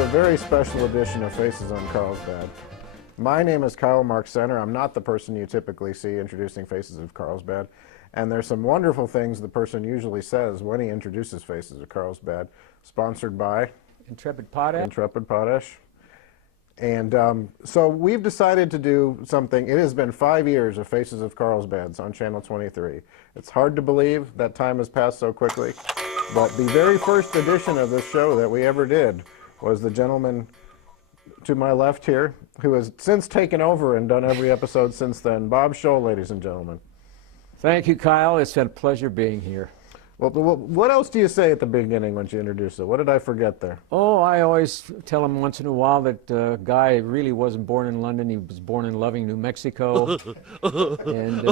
to a very special edition of Faces on Carlsbad. My name is Kyle Mark Center. I'm not the person you typically see introducing Faces of Carlsbad. And there's some wonderful things the person usually says when he introduces Faces of Carlsbad. Sponsored by Intrepid Potash. Intrepid Potash. And so we've decided to do something. It has been 5 years of Faces of Carlsbad on Channel 23. It's hard to believe that time has passed so quickly. But the very first edition of this show that we ever did was the gentleman to my left here, who has since taken over and done every episode since then, Bob Scholl, ladies and gentlemen. Thank you, Kyle. It's been a pleasure being here. Well, what else do you say at the beginning when you introduce it? What did I forget there? Oh, I always tell him once in a while that Guy really wasn't born in London. He was born in Loving, New Mexico. And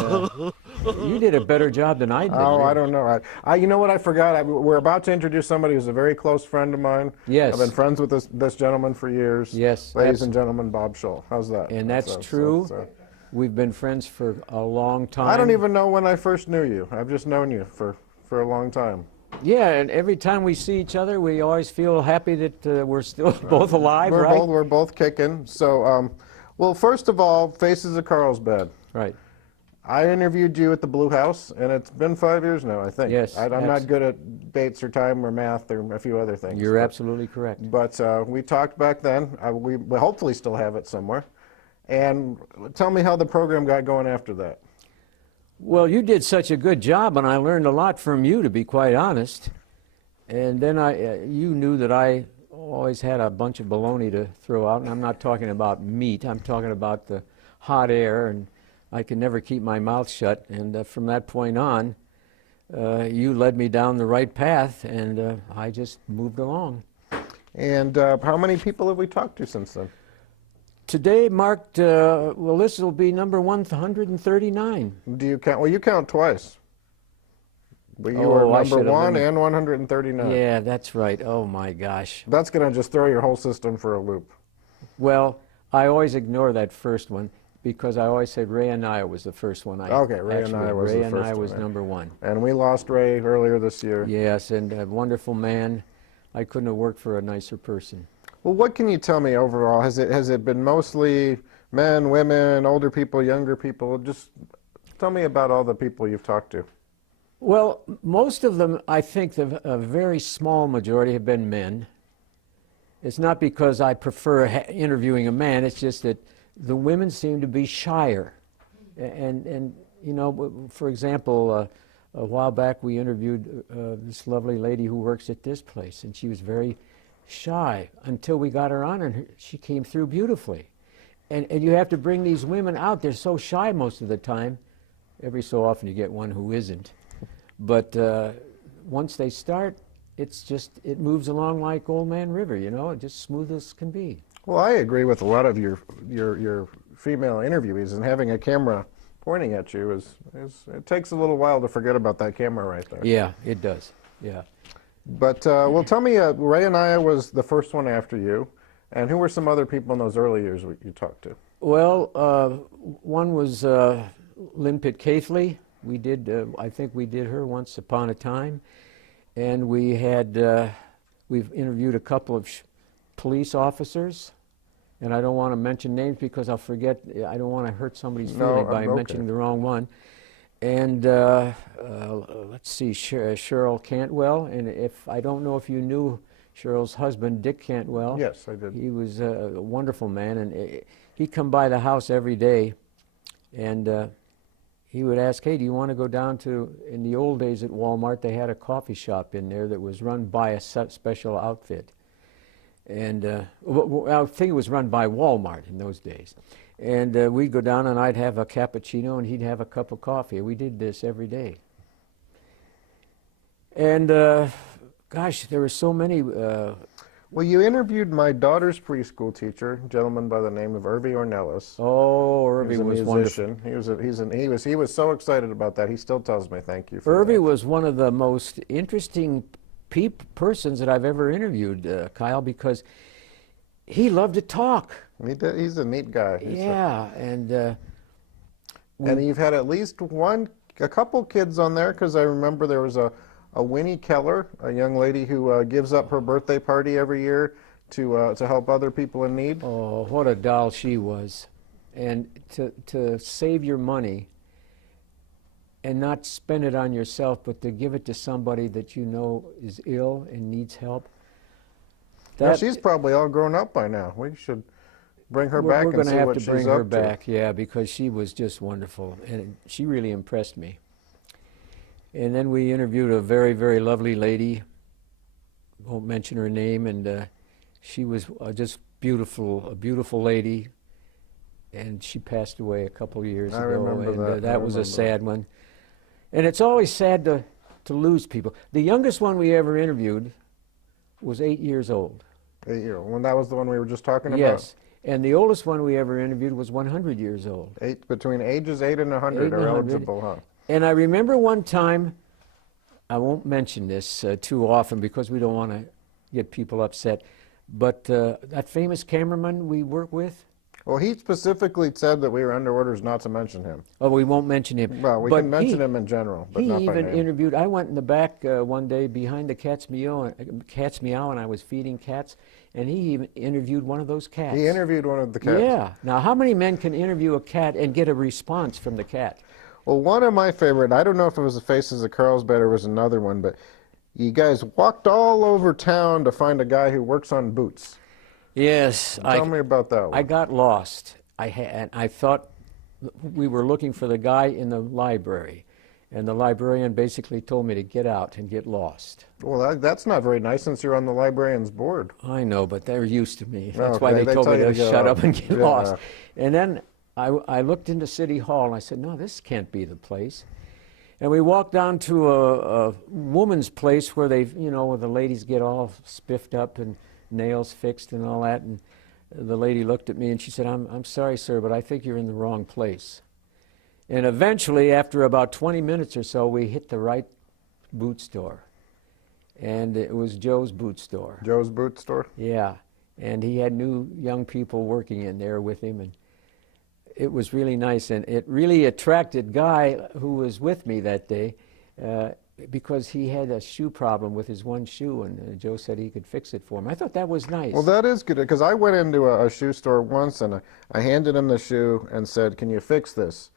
you did a better job than I did. Oh, really. I don't know. You know what I forgot? We're about to introduce somebody who's a very close friend of mine. Yes. I've been friends with this gentleman for years. Yes. Ladies and gentlemen, Bob Scholl. How's that? And that's true. We've been friends for a long time. I don't even know when I first knew you. I've just known you for a long time. Yeah, and every time we see each other, we always feel happy that we're still both alive, right? We're both kicking. So, well, first of all, Faces of Carlsbad. Right. I interviewed you at the Blue House, and it's been 5 years now, I think. Yes. I'm not good at dates or time or math or a few other things. You're absolutely correct. But we talked back then. We hopefully still have it somewhere. And tell me how the program got going after that. Well, you did such a good job, and I learned a lot from you, to be quite honest. And then you knew that I always had a bunch of baloney to throw out, and I'm not talking about meat. I'm talking about the hot air, and I could never keep my mouth shut. And from that point on, you led me down the right path, and I just moved along. And how many people have we talked to since then? Today marked, well, this will be number 139. Do you count? Well, you count twice. But you Oh, were I number should have 1 been- and 139. Yeah, that's right. Oh, my gosh. That's going to just throw your whole system for a loop. Well, I always ignore that first one because I always said Ray Anaya was the first one. Okay, Ray Anaya was the first Ray Anaya one, was right. number 1. And we lost Ray earlier this year. Yes, and a wonderful man. I couldn't have worked for a nicer person. Well, what can you tell me overall? Has it been mostly men, women, older people, younger people? Just tell me about all the people you've talked to. Well, most of them, I think a very small majority have been men. It's not because I prefer interviewing a man, it's just that the women seem to be shyer. And you know, for example, a while back we interviewed this lovely lady who works at this place, and she was very shy until we got her on, and she came through beautifully. And you have to bring these women out. They're so shy most of the time. Every so often you get one who isn't. But once they start, it moves along like Old Man River, you know, just smooth as can be. Well, I agree with a lot of your female interviewees, and having a camera pointing at you it takes a little while to forget about that camera right there. Yeah, it does. Yeah. But well, tell me, Ray Anaya was the first one after you, and who were some other people in those early years you talked to? Well, one was Lynn Pitcaithley. We did, I think we did her once upon a time, and we've interviewed a couple of police officers, and I don't want to mention names because I'll forget. I don't want to hurt somebody's feeling by mentioning the wrong one. And let's see, Cheryl Cantwell, and I don't know if you knew Cheryl's husband, Dick Cantwell. Yes, I did. He was a wonderful man, and he'd come by the house every day, and he would ask, hey, do you want to go down to, in the old days at Walmart, they had a coffee shop in there that was run by a special outfit. And I think it was run by Walmart in those days. And we'd go down and I'd have a cappuccino and he'd have a cup of coffee. We did this every day. And gosh, there were so many. Well, you interviewed my daughter's preschool teacher, a gentleman by the name of Irvy Ornelas. Oh, Irvy was wonderful. He was so excited about that. He still tells me thank you for Irvy that. was one of the most interesting persons that I've ever interviewed, Kyle, because he loved to talk. He's a neat guy. And you've had at least a couple kids on there, because I remember there was a Winnie Keller, a young lady who gives up her birthday party every year to help other people in need? Oh, what a doll she was. And to save your money and not spend it on yourself, but to give it to somebody that you know is ill and needs help. Now, she's probably all grown up by now. We should bring her back We're and going see to have what to she's bring her up to. back, yeah, because she was just wonderful, and she really impressed me. And then we interviewed a very, very lovely lady. Won't mention her name, and she was just beautiful, a beautiful lady. And she passed away a couple years I ago, remember and that. I that was a remember sad one. And it's always sad to lose people. The youngest one we ever interviewed was 8 years old. 8 year old. When that was the one we were just talking about? Yes. And the oldest one we ever interviewed was 100 years old. Between ages 8 and 100 8 and are 100. eligible, huh? And I remember one time, I won't mention this too often because we don't want to get people upset, but that famous cameraman we work with, Well, he specifically said that we were under orders not to mention him. oh, we won't mention him. Well, we But can mention him in general, but He not by even name. interviewed, I went in the back one day behind the Cat's Meow, and I was feeding cats, and he even interviewed one of those cats. He interviewed one of the cats. Yeah. Now, how many men can interview a cat and get a response from the cat? Well, one of my favorite, I don't know if it was the Faces of Carlsbad or was another one, but you guys walked all over town to find a guy who works on boots. Yes. Tell me about that one. I got lost. I thought we were looking for the guy in the library, and the librarian basically told me to get out and get lost. Well, that's not very nice since you're on the librarian's board. I know, but they're used to me. That's why Okay, they told tell me you to to get shut out. up and get Yeah. lost. And then I looked into City Hall, and I said, no, this can't be the place. And we walked down to a woman's place where where the ladies get all spiffed up and nails fixed and all that. And the lady looked at me and she said, I'm sorry, sir, but I think you're in the wrong place. And eventually, after about 20 minutes or so, we hit the right boot store. And it was Joe's boot store. Joe's Boot Store? Yeah. And he had new young people working in there with him. And it was really nice. And it really attracted Guy, who was with me that day, because he had a shoe problem with his one shoe, and Joe said he could fix it for him. I thought that was nice. Well, that is good, because I went into a shoe store once, and I handed them the shoe and said, can you fix this?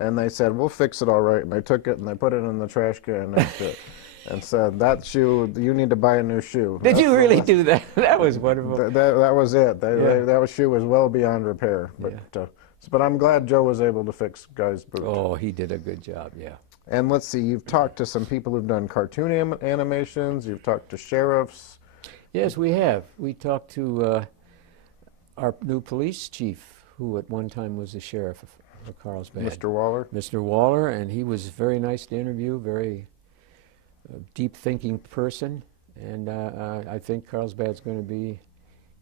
And they said, we'll fix it all right. And they took it and they put it in the trash can and said, that shoe, you need to buy a new shoe. Did you really do that? That was wonderful. That was it. Yeah. That shoe was well beyond repair. But I'm glad Joe was able to fix Guy's boot. Oh, he did a good job, yeah. And let's see, you've talked to some people who've done cartoon animations, you've talked to sheriffs. Yes, we have. We talked to our new police chief, who at one time was the sheriff of Carlsbad. Mr. Waller. Mr. Waller, and he was very nice to interview, very deep-thinking person, and I think Carlsbad's going to be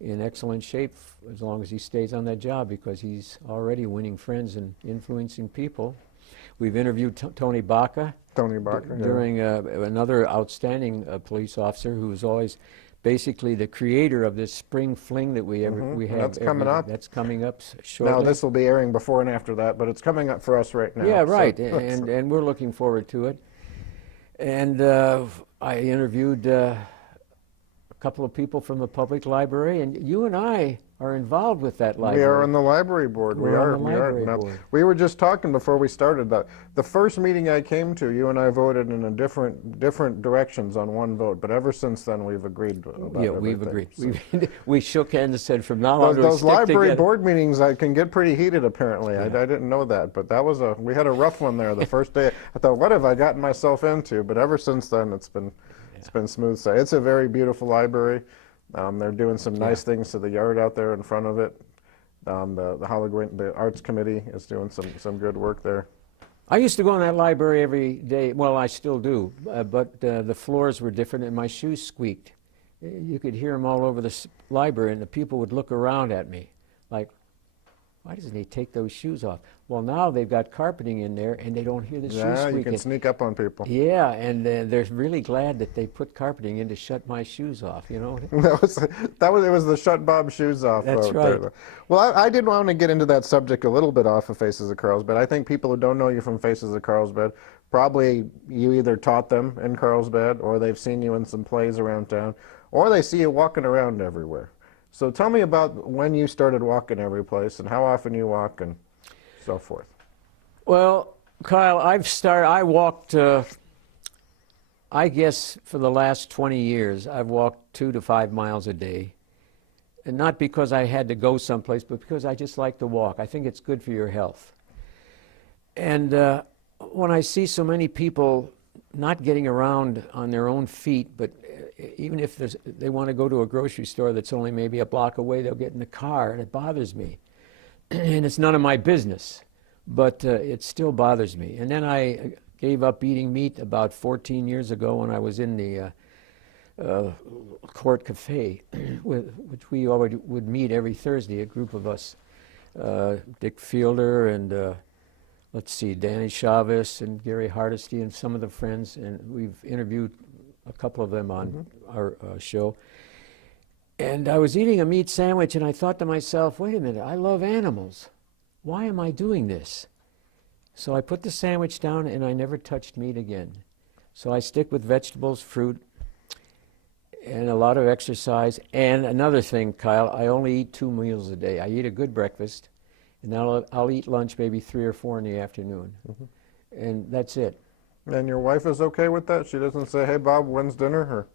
in excellent shape as long as he stays on that job, because he's already winning friends and influencing people. We've interviewed Tony Baca. Tony Baca, yeah. During another outstanding police officer who was always basically the creator of this spring fling that we have. That's coming up. That's coming up shortly. Now, this will be airing before and after that, but it's coming up for us right now. Yeah, right, So- and we're looking forward to it. And I interviewed a couple of people from the public library, and you and I are involved with that library. We are on the library board. We're on the library board. We were just talking before we started that the first meeting I came to, you and I voted in a different directions on one vote, but ever since then we've agreed about Yeah, we've everything. agreed. We shook hands and said, from now on, we'll Those stick library together. board meetings can get pretty heated apparently. I didn't know that, but we had a rough one there the first day. I thought, what have I gotten myself into? But ever since then it's been smooth sailing. It's a very beautiful library. They're doing some nice things to the yard out there in front of it. The Arts Committee is doing some good work there. I used to go in that library every day. Well, I still do, but the floors were different and my shoes squeaked. You could hear them all over the library, and the people would look around at me like, why doesn't he take those shoes off? Well, now they've got carpeting in there, and they don't hear the shoes Yeah, squeaking. you can sneak up on people. Yeah, and they're really glad that they put carpeting in to shut my shoes off, you know? It was the Shut Bob Shoes Off That's vote right. there. Well, I did want to get into that subject a little bit off of Faces of Carlsbad. I think people who don't know you from Faces of Carlsbad, probably you either taught them in Carlsbad, or they've seen you in some plays around town, or they see you walking around everywhere. So tell me about when you started walking every place and how often you walk and so forth. Well, Kyle, I walked, I guess for the last 20 years, I've walked 2 to 5 miles a day. And not because I had to go someplace, but because I just like to walk. I think it's good for your health. And when I see so many people not getting around on their own feet, but even if they want to go to a grocery store that's only maybe a block away, they'll get in the car, and it bothers me. And it's none of my business, but it still bothers me. And then I gave up eating meat about 14 years ago when I was in the Court Cafe, which we already would meet every Thursday, a group of us, Dick Fielder and let's see, Danny Chavez and Gary Hardesty and some of the friends, and we've interviewed a couple of them on our show. And I was eating a meat sandwich, and I thought to myself, wait a minute, I love animals. Why am I doing this? So I put the sandwich down, and I never touched meat again. So I stick with vegetables, fruit, and a lot of exercise. And another thing, Kyle, I only eat 2 meals a day. I eat a good breakfast, and I'll eat lunch maybe 3 or 4 in the afternoon. And that's it. And your wife is okay with that? She doesn't say, "Hey, Bob, when's dinner?" Or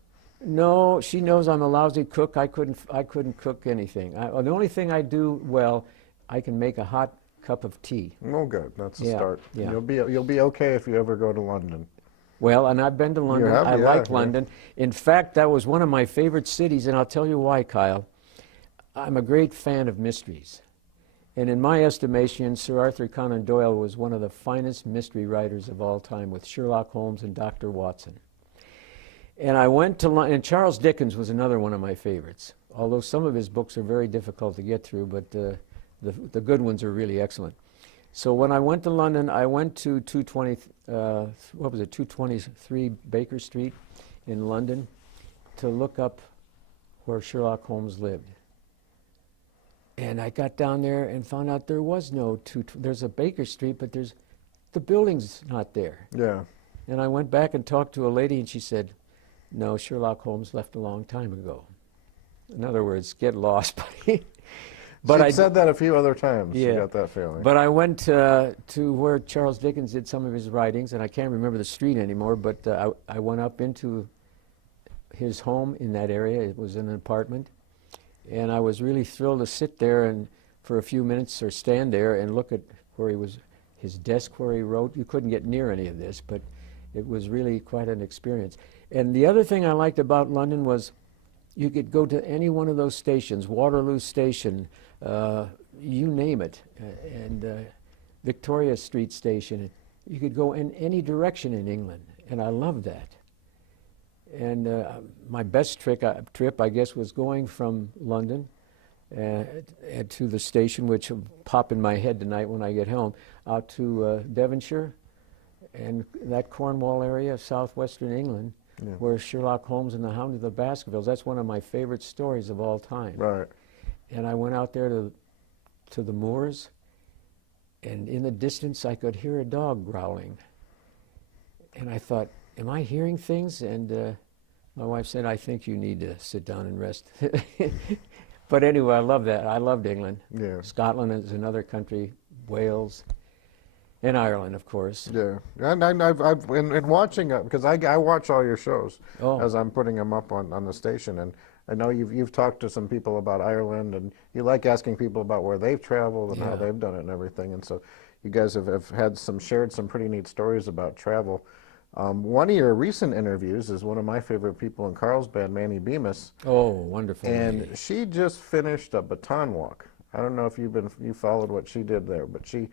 No, she knows I'm a lousy cook. I couldn't cook anything. The only thing I do well, I can make a hot cup of tea. oh, good. That's a Yeah, start. yeah. You'll be okay if you ever go to London. Well, and I've been to London. have? I Yeah, like yeah. London. In fact, that was one of my favorite cities, and I'll tell you why, Kyle. I'm a great fan of mysteries. And in my estimation, Sir Arthur Conan Doyle was one of the finest mystery writers of all time, with Sherlock Holmes and Dr. Watson. And I went to London, and Charles Dickens was another one of my favorites, although some of his books are very difficult to get through, but the good ones are really excellent. So when I went to London, I went to 223 Baker Street in London to look up where Sherlock Holmes lived. And I got down there and found out there was no there's a Baker Street, but the building's not there. Yeah. And I went back and talked to a lady, and she said, no, Sherlock Holmes left a long time ago. In other words, get lost, buddy. But She said that a few other times. Yeah. You got that feeling. But I went to where Charles Dickens did some of his writings, and I can't remember the street anymore, but I went up into his home in that area. It was an apartment. And I was really thrilled to sit there and for a few minutes or stand there and look at where his desk where he wrote. You couldn't get near any of this, but it was really quite an experience. And the other thing I liked about London was you could go to any one of those stations, Waterloo Station, you name it, and Victoria Street Station. You could go in any direction in England, and I loved that. And my best trip, I guess, was going from London to the station, which will pop in my head tonight when I get home, out to Devonshire and that Cornwall area of southwestern England, where Sherlock Holmes and the Hound of the Baskervilles, that's one of my favorite stories of all time. Right. And I went out there to the moors, and in the distance I could hear a dog growling. And I thought, am I hearing things? And my wife said, I think you need to sit down and rest. But anyway, I love that. I loved England. Yeah. Scotland is another country, Wales, and Ireland, of course. Yeah. And I've in watching it, because I watch all your shows Oh. as I'm putting them up on the station, and I know you've talked to some people about Ireland, and you like asking people about where they've traveled and how Yeah. they've done it and everything, and so you guys have had shared some pretty neat stories about travel. One of your recent interviews is one of my favorite people in Carlsbad, Manny Bemis, Oh, wonderful. and lady. she just finished a baton walk. I don't know if you followed what she did there, but she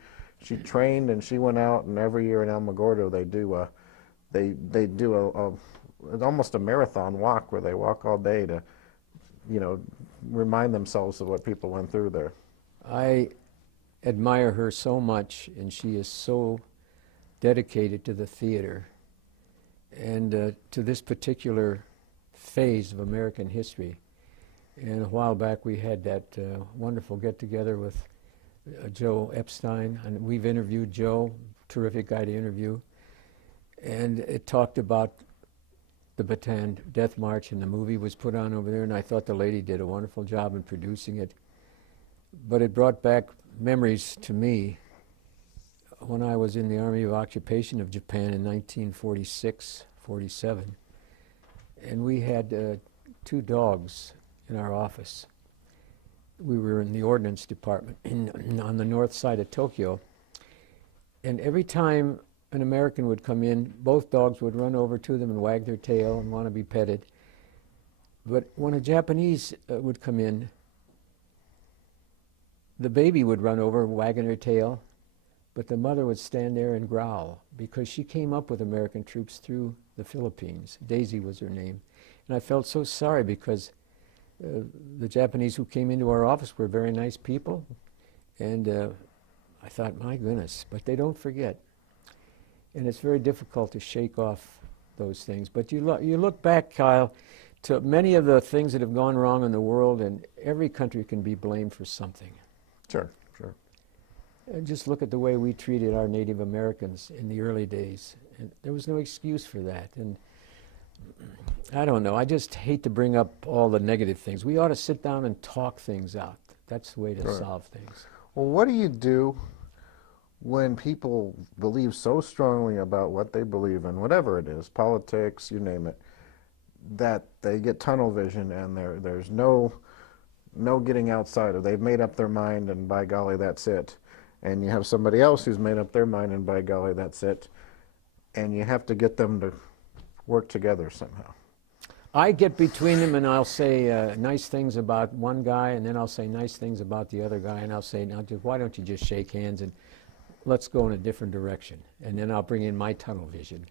trained and she went out, and every year in Alamogordo they do it's almost a marathon walk where they walk all day to, remind themselves of what people went through there. I admire her so much, and she is so dedicated to the theater and to this particular phase of American history. And a while back we had that wonderful get-together with Joe Epstein, and we've interviewed Joe, terrific guy to interview, and it talked about the Bataan Death March, and the movie was put on over there, and I thought the lady did a wonderful job in producing it. But it brought back memories to me when I was in the Army of Occupation of Japan in 1946, 47, and we had 2 dogs in our office. We were in the ordnance department on the north side of Tokyo, and every time an American would come in, both dogs would run over to them and wag their tail and want to be petted. But when a Japanese would come in, the baby would run over wagging her tail, but the mother would stand there and growl because she came up with American troops through the Philippines. Daisy was her name. And I felt so sorry because the Japanese who came into our office were very nice people. And I thought, my goodness, but they don't forget. And it's very difficult to shake off those things. But you look back, Kyle, to many of the things that have gone wrong in the world, and every country can be blamed for something. Sure, sure. And just look at the way we treated our Native Americans in the early days. And there was no excuse for that. And I don't know, I just hate to bring up all the negative things. We ought to sit down and talk things out. That's the way to solve things. Well, what do you do when people believe so strongly about what they believe in, whatever it is, politics, you name it, that they get tunnel vision and there's no getting outside of? They've made up their mind, and by golly, that's it. And you have somebody else who's made up their mind, and by golly, that's it. And you have to get them to work together somehow. I get between them and I'll say nice things about one guy, and then I'll say nice things about the other guy, and I'll say, now, why don't you just shake hands and let's go in a different direction. And then I'll bring in my tunnel vision.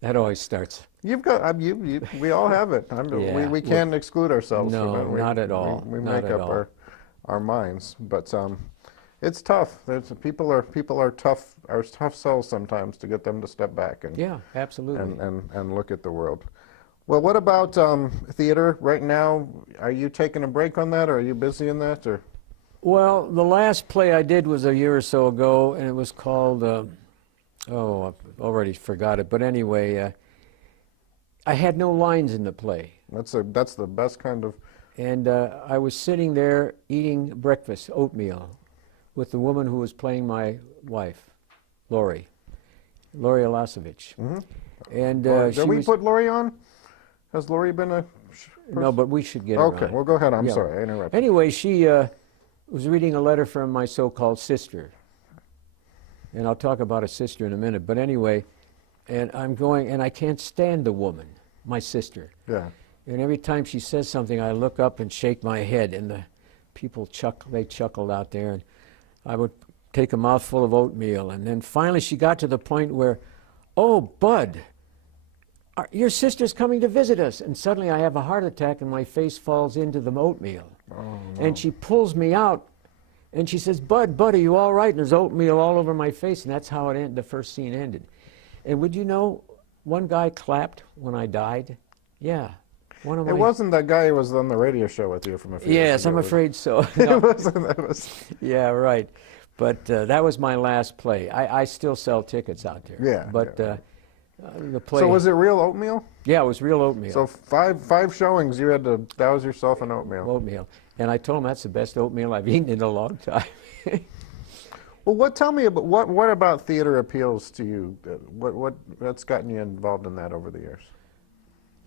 That always starts. You've got, we all have it. Yeah, we can't exclude ourselves no, from it. not at all. We Not make at up all. our minds, but it's tough. People are tough. Are tough sells sometimes to get them to step back and Yeah, absolutely. and look at the world. Well, what about theater right now? Are you taking a break on that, or are you busy in that, or? Well, the last play I did was a year or so ago, and it was called, I've already forgot it, but anyway, I had no lines in the play. That's the best kind of. And I was sitting there eating breakfast, oatmeal, with the woman who was playing my wife, Lori Alasovich. Mm-hmm. And Did we put Lori on? Has Lori been a? No, but we should get her Okay, on. well, go ahead. I'm Yeah. sorry, I interrupted. Anyway, she was reading a letter from my so-called sister. And I'll talk about a sister in a minute. But anyway, and I'm going, and I can't stand the woman, my sister. Yeah. And every time she says something, I look up and shake my head, and the people they chuckled out there. And I would take a mouthful of oatmeal. And then finally she got to the point where, oh, Bud, your sister's coming to visit us. And suddenly I have a heart attack and my face falls into the oatmeal. Oh, no. And she pulls me out and she says, Bud, are you all right? And there's oatmeal all over my face. And that's how the first scene ended. And would you know, one guy clapped when I died? Yeah. One of It wasn't that guy who was on the radio show with you from a few years Yes, ago, I'm was it? afraid so. It No. wasn't. That was. Yeah, right. But that was my last play. I still sell tickets out there. Yeah, But yeah. the play. So was it real oatmeal? Yeah, it was real oatmeal. So five showings, you had to douse yourself in oatmeal. Oatmeal. And I told him that's the best oatmeal I've eaten in a long time. Well, tell me about what about theater appeals to you? What's gotten you involved in that over the years?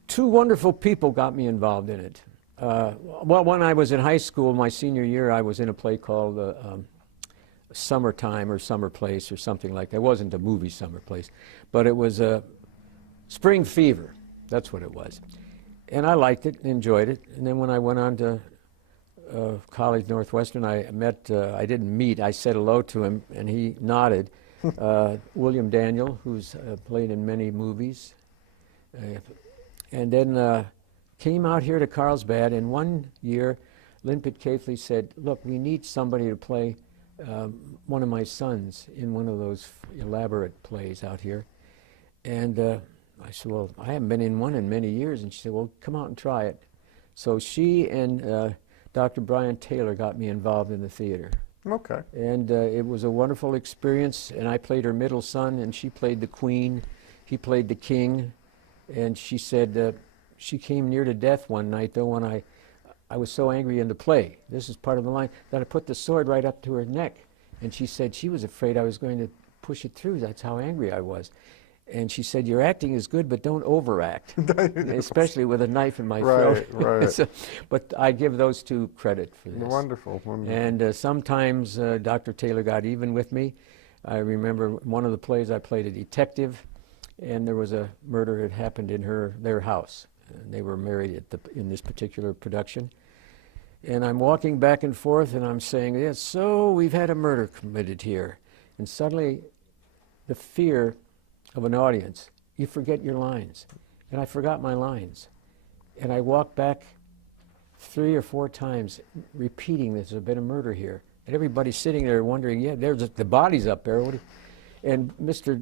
Two wonderful people got me involved in it. Well, when I was in high school, my senior year, I was in a play called Summertime or Summer Place or something like that. It wasn't a movie Summer Place, but it was Spring Fever. That's what it was. And I liked it, enjoyed it. And then when I went on to College Northwestern, I said hello to him, and he nodded. William Daniel, who's played in many movies. And then came out here to Carlsbad, and one year, Lynn Pitcatley said, look, we need somebody to play one of my sons in one of those elaborate plays out here. And I said, well, I haven't been in one in many years. And she said, well, come out and try it. So she and Dr. Brian Taylor got me involved in the theater. Okay. And it was a wonderful experience, and I played her middle son, and she played the queen. He played the king. And she said she came near to death one night, though, when I was so angry in the play. This is part of the line, that I put the sword right up to her neck. And she said she was afraid I was going to push it through. That's how angry I was. And she said, your acting is good, but don't overact, especially with a knife in my throat. Right. So, but I give those two credit for this. Wonderful, wonderful. And sometimes Dr. Taylor got even with me. I remember one of the plays I played a detective, and there was a murder that happened in their house. And they were married in this particular production. And I'm walking back and forth, and I'm saying, yes, so we've had a murder committed here. And suddenly, the fear of an audience, you forget your lines. And I forgot my lines. And I walked back 3 or 4 times, repeating there's been a murder here. And everybody's sitting there wondering, yeah, there's the body's up there. And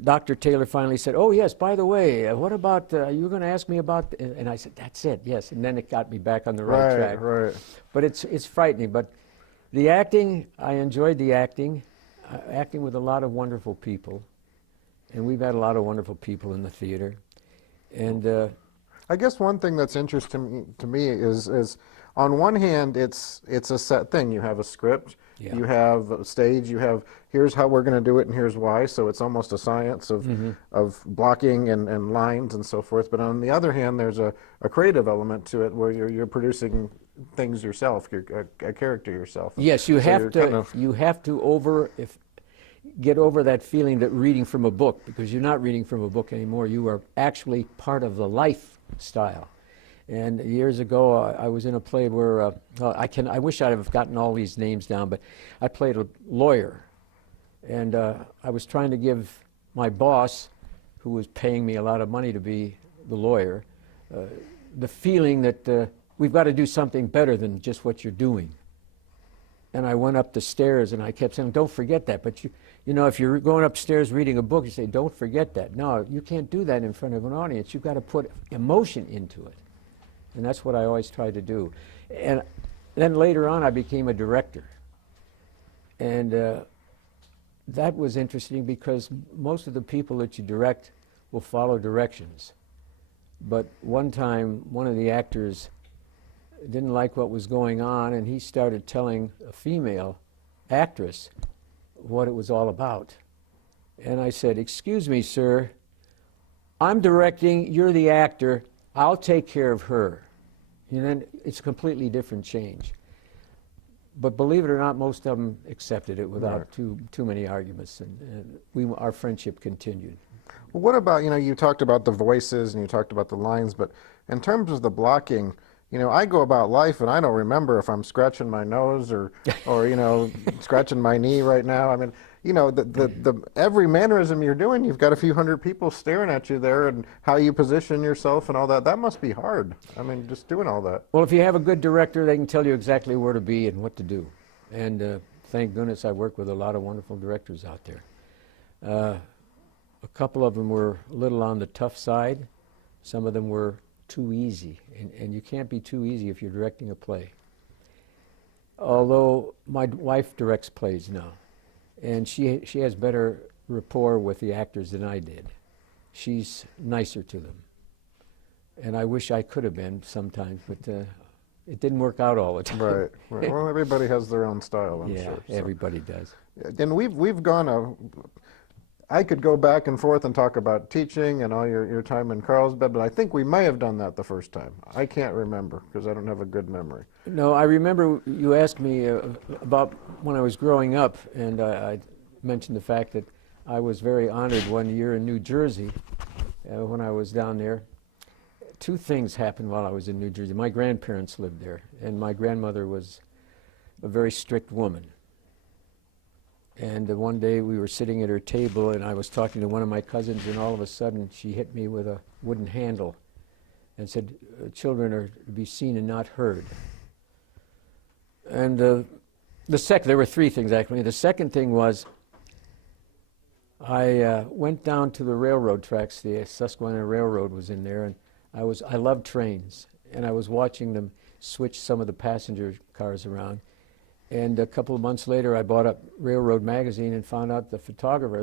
Dr. Taylor finally said, oh, yes, by the way, what about, you were going to ask me about, and I said, that's it, yes. And then it got me back on the right track. Right. But it's frightening. But the acting, I enjoyed the acting with a lot of wonderful people. And we've had a lot of wonderful people in the theater. And I guess one thing that's interesting to me is on one hand, it's a set thing. You have a script, Yeah. you have a stage, you have here's how we're going to do it and here's why. So it's almost a science of blocking and lines and so forth. But on the other hand, there's a creative element to it where you're producing things yourself, a character yourself. yes, you So have you're to kind of- get over that feeling that reading from a book, because you're not reading from a book anymore. You are actually part of the lifestyle. And years ago, I was in a play where I wish I'd have gotten all these names down, but I played a lawyer, and I was trying to give my boss, who was paying me a lot of money to be the lawyer, the feeling that we've got to do something better than just what you're doing. And I went up the stairs, and I kept saying, don't forget that. But you know, if you're going upstairs reading a book, you say, don't forget that. No, you can't do that in front of an audience. You've got to put emotion into it. And that's what I always try to do. And then later on, I became a director. And that was interesting because most of the people that you direct will follow directions. But one time, one of the actors didn't like what was going on, and he started telling a female actress what it was all about. And I said, excuse me, sir, I'm directing, you're the actor, I'll take care of her. And then it's a completely different change. But believe it or not, most of them accepted it without too many arguments, and our friendship continued. Well, what about, you talked about the voices and you talked about the lines, but in terms of the blocking, I go about life and I don't remember if I'm scratching my nose or scratching my knee right now. I mean, every mannerism you're doing, you've got a few hundred people staring at you there, and how you position yourself and all that, that must be hard. I mean, just doing all that. Well, if you have a good director, they can tell you exactly where to be and what to do. And thank goodness I work with a lot of wonderful directors out there. A couple of them were a little on the tough side. Some of them were too easy, and you can't be too easy if you're directing a play. Although my wife directs plays now, and she has better rapport with the actors than I did. She's nicer to them, and I wish I could have been sometimes, but it didn't work out all the time. Right. Well, everybody has their own style, I'm Yeah, sure. So. everybody does. And we've gone I could go back and forth and talk about teaching and all your time in Carlsbad, but I think we may have done that the first time. I can't remember because I don't have a good memory. No, I remember you asked me about when I was growing up, and I mentioned the fact that I was very honored one year in New Jersey when I was down there. 2 things happened while I was in New Jersey. My grandparents lived there, and my grandmother was a very strict woman. And one day we were sitting at her table, and I was talking to one of my cousins, and all of a sudden she hit me with a wooden handle and said, children are to be seen and not heard. And there were 3 things actually. The second thing was I went down to the railroad tracks. The Susquehanna Railroad was in there, and I loved trains, and I was watching them switch some of the passenger cars around. And a couple of months later, I bought up Railroad Magazine and found out there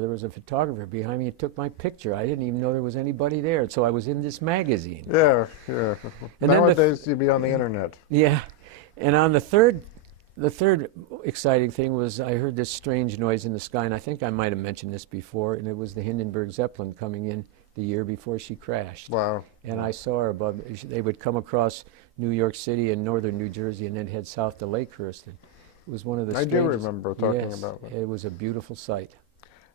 was a photographer behind me who took my picture. I didn't even know there was anybody there, so I was in this magazine. Yeah, yeah. And then Nowadays, you'd be on the internet. Yeah, and on the third exciting thing was I heard this strange noise in the sky, and I think I might have mentioned this before, and it was the Hindenburg Zeppelin coming in the year before she crashed. Wow. And I saw her above. They would come across New York City and northern New Jersey and then head south to Lakehurst. And it was one of the I do strangest- remember talking Yes, about that. it was a beautiful sight.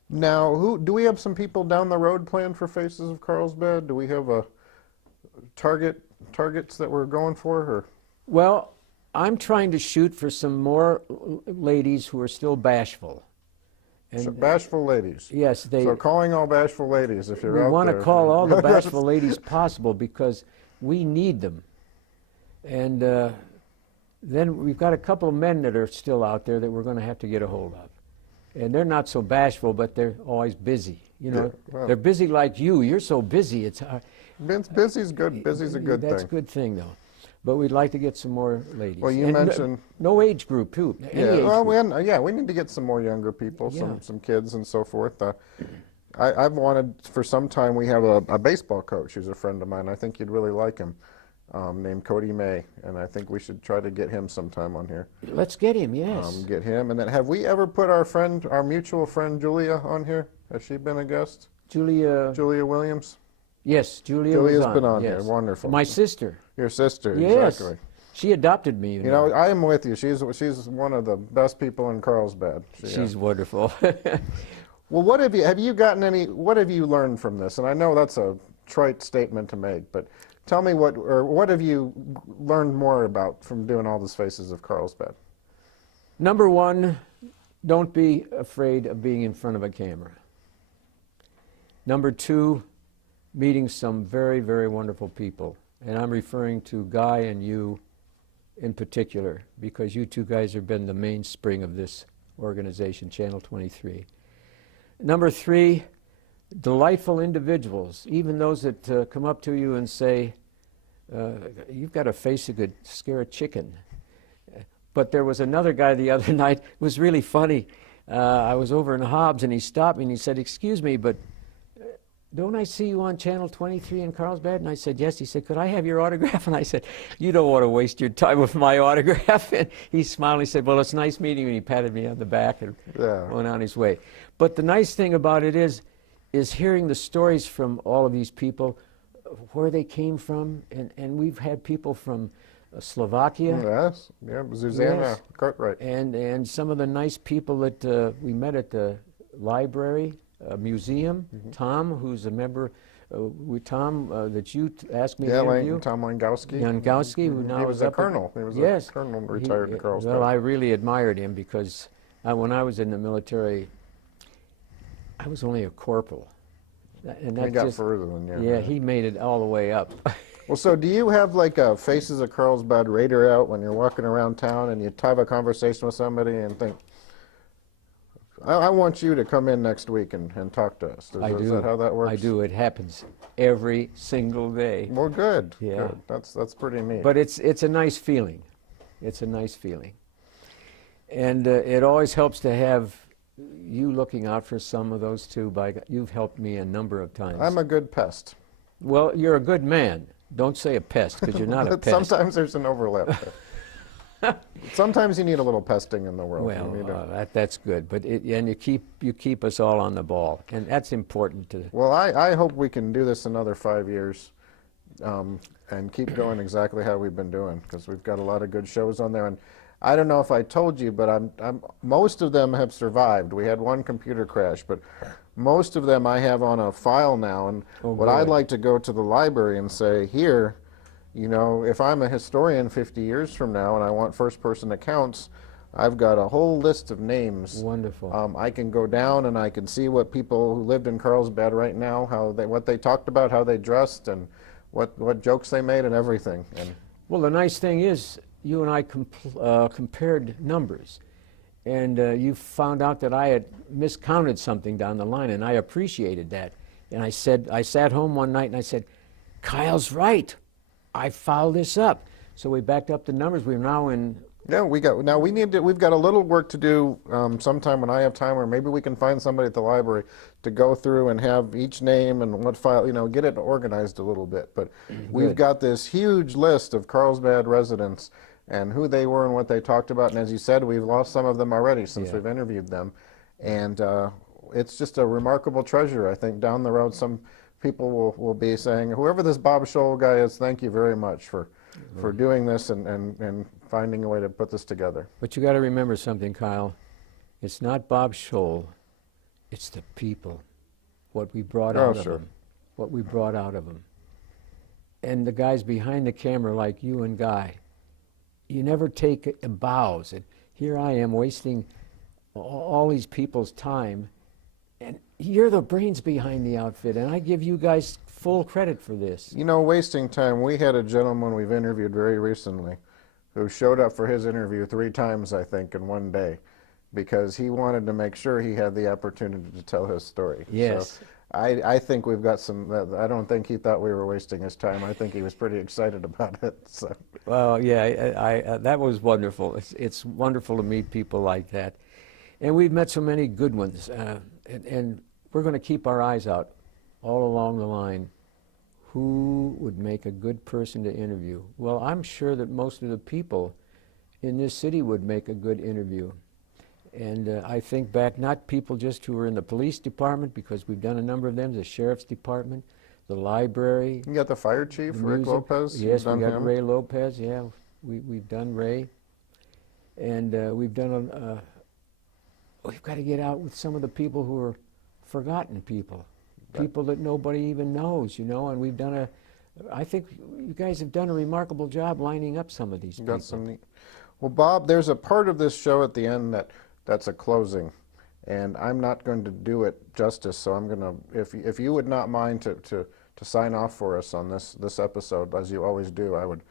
Now, do we have some people down the road planned for Faces of Carlsbad? Do we have a targets that we're going for? Or? Well, I'm trying to shoot for some more ladies who are still bashful. So bashful ladies. Yes, So calling all bashful ladies if you're we out want there. to call all the bashful ladies possible because we need them. And then we've got a couple of men that are still out there that we're going to have to get a hold of. And they're not so bashful, but they're always busy. You know, Yeah, well. they're busy like you. You're so busy. It's Busy's good. Busy's a good That's thing. a good thing, though. But we'd like to get some more ladies. Well, you And mentioned- no age group too. Any Yeah, age well, group. we need to get some more younger people, Yeah. some kids and so forth. I've wanted for some time. We have a baseball coach who's a friend of mine. I think you'd really like him, named Cody May, and I think we should try to get him sometime on here. Let's get him. Yes. Get him, and then have we ever put our mutual friend Julia on here? Has she been a guest? Julia. Julia Williams, Yes, Julia. Julia's was on. been on yes. here. Wonderful. My sister. your sister, Yes. exactly. She adopted me. You know, I am with you. She's one of the best people in Carlsbad. She's wonderful. Well, what have you gotten what have you learned from this? And I know that's a trite statement to make, but tell me what have you learned more about from doing all these Faces of Carlsbad? Number one, don't be afraid of being in front of a camera. Number two, meeting some very, very wonderful people. And I'm referring to Guy and you in particular, because you two guys have been the mainspring of this organization, Channel 23. Number three, delightful individuals, even those that come up to you and say, you've got a face that could scare a chicken. But there was another guy the other night, it was really funny. I was over in Hobbs and he stopped me and he said, "Excuse me, but don't I see you on Channel 23 in Carlsbad?" And I said, "Yes." He said, "Could I have your autograph?" And I said, "You don't want to waste your time with my autograph." And he smiled and he said, "Well, it's nice meeting you." And he patted me on the back and went on his way. But the nice thing about it is hearing the stories from all of these people, where they came from. And we've had people from Slovakia. Yes, yeah, Susanna Yes. Cartwright. And some of the nice people that we met at the library, museum. Tom, who's a member, Tom, that you asked me to interview. Tom Langowski. Jankowski, who now He was is a up at- colonel. He was Yes. a colonel retired in Carlsbad. Well, I really admired him because when I was in the military, I was only a corporal. And he that got just, further than you. yeah, he made it all the way up. Well, so do you have like a Faces of Carlsbad radar out when you're walking around town and you have a conversation with somebody and think, I want you to come in next week and talk to us. Is that how that works? I do. It happens every single day. Well, good. Yeah. Good. That's pretty neat. But it's a nice feeling. It's a nice feeling. And it always helps to have you looking out for some of those too. You've helped me a number of times. I'm a good pest. Well, you're a good man. Don't say a pest, because you're not a But pest. sometimes there's an overlap there. Sometimes you need a little pesting in the world. Well, You need a- that's good. But and you keep us all on the ball, and that's important to. Well, I hope we can do this another 5 years and keep going exactly how we've been doing, because we've got a lot of good shows on there. And I don't know if I told you, but most of them have survived. We had one computer crash, but most of them I have on a file now. And what I'd good. like to go to the library and say, here, you know, if I'm a historian 50 years from now and I want first-person accounts, I've got a whole list of names. Wonderful. I can go down and I can see what people who lived in Carlsbad right now, what they talked about, how they dressed, and what jokes they made, and everything. And Well, the nice thing is, you and I compared numbers, and you found out that I had miscounted something down the line, and I appreciated that. And I sat home one night and I said, "Kyle's right. I fouled this up." So we backed up the numbers. We're now in Yeah, we've got a little work to do sometime when I have time, or maybe we can find somebody at the library to go through and have each name and what file, get it organized a little bit. But we've Good. got this huge list of Carlsbad residents and who they were and what they talked about. And as you said, we've lost some of them already since Yeah. we've interviewed them. And it's just a remarkable treasure. I think down the road, some people will be saying, whoever this Bob Scholl guy is, thank you very much for doing this and finding a way to put this together. But you got to remember something, Kyle. It's not Bob Scholl. It's the people. What we brought Oh, out of sure. them. What we brought out of them. And the guys behind the camera, like you and Guy, you never take bows. And here I am wasting all these people's time, and you're the brains behind the outfit, and I give you guys full credit for this. Wasting time, we had a gentleman we've interviewed very recently who showed up for his interview 3 times, I think, in one day because he wanted to make sure he had the opportunity to tell his story. Yes. So I think we've got some, I don't think he thought we were wasting his time. I think he was pretty excited about it. So. Well, yeah, I that was wonderful. It's wonderful to meet people like that. And we've met so many good ones. And we're going to keep our eyes out all along the line. Who would make a good person to interview? Well, I'm sure that most of the people in this city would make a good interview. And I think back, not people just who are in the police department, because we've done a number of them, the sheriff's department, the library. You got the fire chief, the Rick music. Lopez? You've Yes, we done got him? Ray Lopez, yeah. We've done Ray. And we've done, we've got to get out with some of the people who are forgotten people. People that nobody even knows, and we've done I think you guys have done a remarkable job lining up some of these people. Got some neat. Well, Bob, there's a part of this show at the end that's a closing, and I'm not going to do it justice. So I'm going to, if you would not mind to sign off for us on this episode, as you always do, I would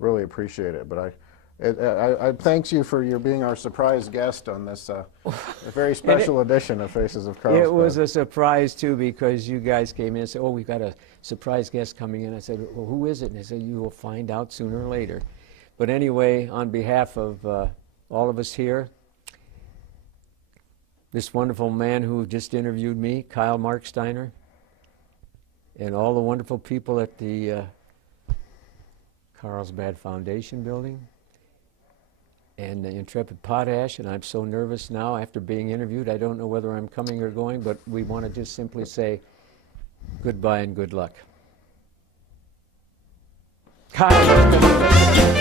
really appreciate it. But I thanks you for your being our surprise guest on this very special edition of Faces of Carlsbad. It was a surprise, too, because you guys came in and said, oh, we've got a surprise guest coming in. I said, well, who is it? And they said, you will find out sooner or later. But anyway, on behalf of all of us here, this wonderful man who just interviewed me, Kyle Marksteiner, and all the wonderful people at the Carlsbad Foundation building, and the Intrepid Potash, and I'm so nervous now after being interviewed. I don't know whether I'm coming or going, but we want to just simply say goodbye and good luck. Kyle.